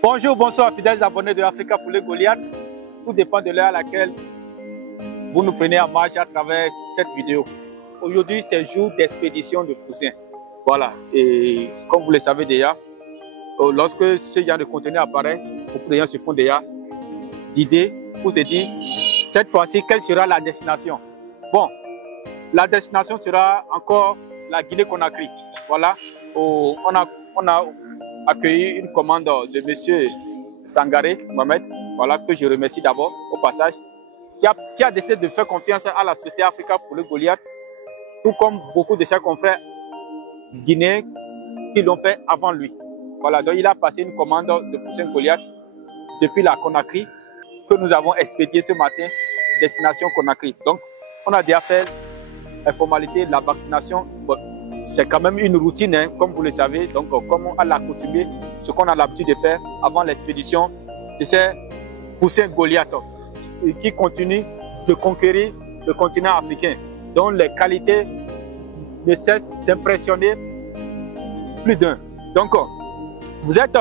Bonjour, bonsoir fidèles abonnés de Africa Poulet Goliath. Tout dépend de l'heure à laquelle vous nous prenez en marche à travers cette vidéo. Aujourd'hui, c'est jour d'expédition de poussins. Voilà, et comme vous le savez déjà, lorsque ce genre de contenu apparaît, beaucoup de gens se font déjà d'idées pour se dire, cette fois-ci, quelle sera la destination? Bon, la destination sera encore la Guinée-Conakry. Voilà, on a accueilli une commande de M. Sangaré Mohamed, voilà, que je remercie d'abord au passage, qui a décidé de faire confiance à la société Africa Poulet Goliath, tout comme beaucoup de ses confrères guinéens qui l'ont fait avant lui. Voilà, donc il a passé une commande de poussins Goliath depuis la Conakry que nous avons expédié ce matin, destination Conakry. Donc, on a déjà fait la formalité de la vaccination. Bon, c'est quand même une routine, hein, comme vous le savez. Donc, comme on l'a coutumé, ce qu'on a l'habitude de faire avant l'expédition de ces poussins Goliath qui continuent de conquérir le continent africain, dont les qualités ne cessent d'impressionner plus d'un. Donc, vous êtes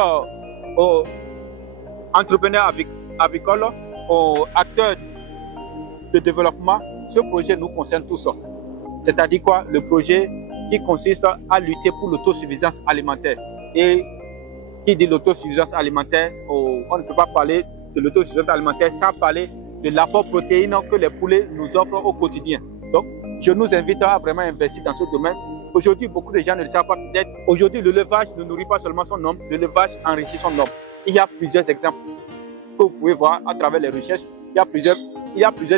entrepreneur avicole, acteur de développement. Ce projet nous concerne tous. C'est-à-dire quoi? Le projet qui consiste à lutter pour l'autosuffisance alimentaire. Et qui dit l'autosuffisance alimentaire, on ne peut pas parler de l'autosuffisance alimentaire sans parler de l'apport protéine que les poulets nous offrent au quotidien. Donc, je nous invite à vraiment investir dans ce domaine. Aujourd'hui, beaucoup de gens ne le savent pas peut-être. Aujourd'hui, l'élevage ne nourrit pas seulement son homme, l'élevage enrichit son homme. Il y a plusieurs exemples que vous pouvez voir à travers les recherches. Il y a plusieurs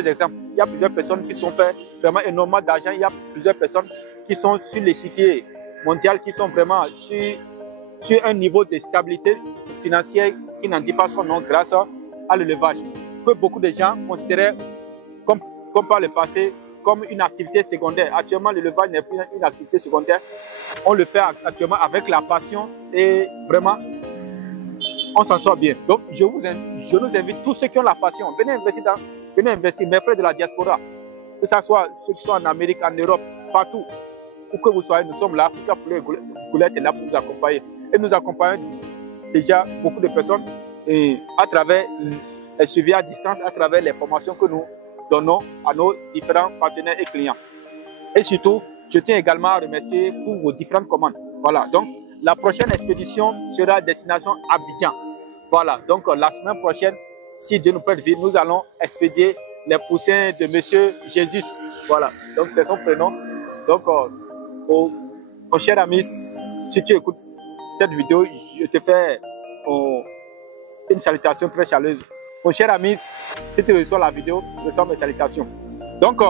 exemples. Il y a plusieurs personnes qui sont fait vraiment énormément d'argent. Il y a plusieurs personnes qui sont sur l'échiquier mondial, qui sont vraiment sur un niveau de stabilité financière qui n'en dit pas son nom grâce à l'élevage. Que beaucoup de gens considéraient comme par le passé comme une activité secondaire. Actuellement, l'élevage n'est plus une activité secondaire. On le fait actuellement avec la passion et vraiment, on s'en sort bien. Donc, je nous invite tous ceux qui ont la passion, venez investir, mes frères de la diaspora, que ce soit ceux qui sont en Amérique, en Europe, partout, où que vous soyez, nous sommes là, Africa Poulet Goliath est là pour vous accompagner. Et nous accompagnons déjà beaucoup de personnes et à travers les suivis à distance, à travers les formations que nous donnons à nos différents partenaires et clients. Et surtout, je tiens également à remercier pour vos différentes commandes. Voilà, donc la prochaine expédition sera à destination Abidjan. Voilà, donc la semaine prochaine, si Dieu nous prête vie, nous allons expédier les poussins de Monsieur Jésus. Voilà, donc c'est son prénom. Donc, mon cher ami, si tu écoutes cette vidéo, je te fais une salutation très chaleureuse. Mon cher ami, si tu reçois la vidéo, reçois mes salutations. Donc,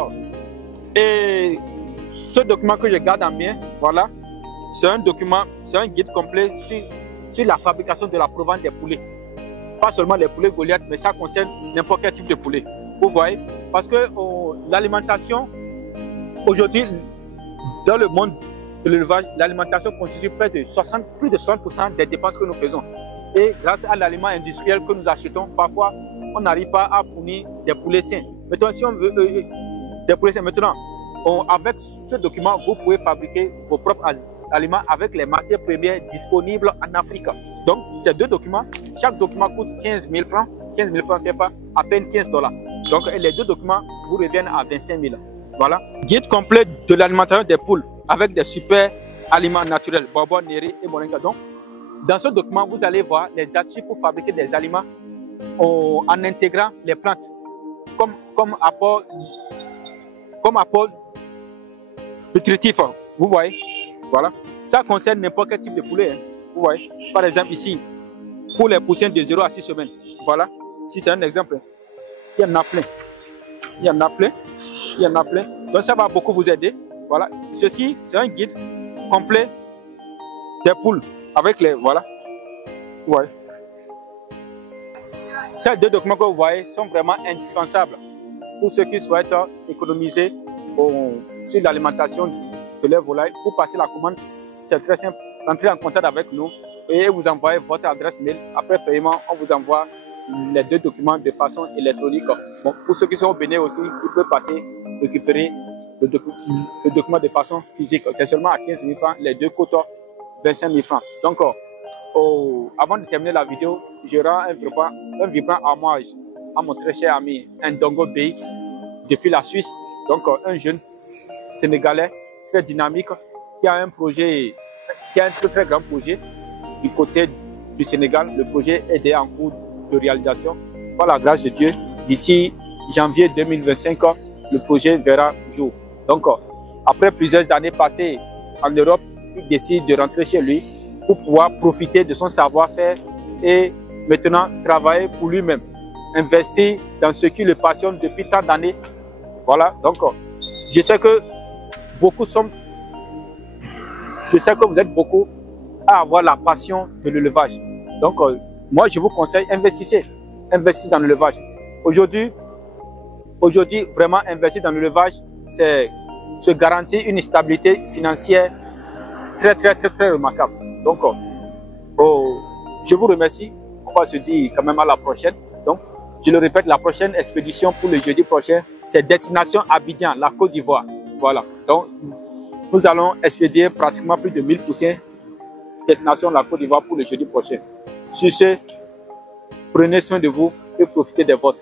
et ce document que je garde en bien, voilà, c'est un document, c'est un guide complet sur la fabrication de la provence des poulets. Pas seulement les poulets Goliath, mais ça concerne n'importe quel type de poulet. Vous voyez, parce que l'alimentation, aujourd'hui, dans le monde de l'élevage, l'alimentation constitue plus de 60% des dépenses que nous faisons. Et grâce à l'aliment industriel que nous achetons, parfois, on n'arrive pas à fournir des poulets sains. Maintenant, si on veut des poulets sains, maintenant, avec ce document, vous pouvez fabriquer vos propres aliments avec les matières premières disponibles en Afrique. Donc, ces deux documents, chaque document coûte 15 000 francs CFA, à peine $15. Donc, les deux documents vous reviennent à 25 000. Voilà. Guide complet de l'alimentation des poules avec des super aliments naturels, bobo, néré et moringa. Donc, dans ce document, vous allez voir les astuces pour fabriquer des aliments en intégrant les plantes comme apport nutritif. Vous voyez, voilà. Ça concerne n'importe quel type de poulet. Hein. Vous voyez, par exemple ici, pour les poussins de 0 à 6 semaines. Voilà, si c'est un exemple. Il y en a plein. Il y en a plein. Il y en a plein. Donc ça va beaucoup vous aider. Voilà. Ceci, c'est un guide complet des poules avec les... Voilà. Vous voyez. Ces deux documents que vous voyez sont vraiment indispensables pour ceux qui souhaitent économiser sur l'alimentation de leurs volailles. Pour passer la commande, c'est très simple. Entrez en contact avec nous et vous envoyez votre adresse mail. Après paiement, on vous envoie les deux documents de façon électronique. Bon, pour ceux qui sont au Bénin aussi, ils peuvent passer récupérer le document de façon physique. C'est seulement à 15 000 francs, les deux coûtent 25 000 francs. Donc, avant de terminer la vidéo, je rends un vibrant hommage à mon très cher ami Ndongo Bey depuis la Suisse. Donc un jeune Sénégalais très dynamique qui a un projet, qui a un très grand projet du côté du Sénégal. Le projet est déjà en cours de réalisation. Par la grâce de Dieu, d'ici janvier 2025, le projet verra jour. Donc après plusieurs années passées en Europe, il décide de rentrer chez lui pour pouvoir profiter de son savoir-faire et maintenant travailler pour lui-même, investir dans ce qui le passionne depuis tant d'années. Voilà, donc je sais que vous êtes beaucoup à avoir la passion de l'élevage. Donc moi je vous conseille, investissez dans l'élevage. Aujourd'hui, vraiment investir dans l'élevage, c'est se garantir une stabilité financière très remarquable. Donc, je vous remercie. On va se dire quand même à la prochaine. Donc, je le répète, la prochaine expédition pour le jeudi prochain, c'est destination Abidjan, la Côte d'Ivoire. Voilà. Donc, nous allons expédier pratiquement plus de 1000 poussins destination la Côte d'Ivoire pour le jeudi prochain. Sur ce, prenez soin de vous et profitez des vôtres.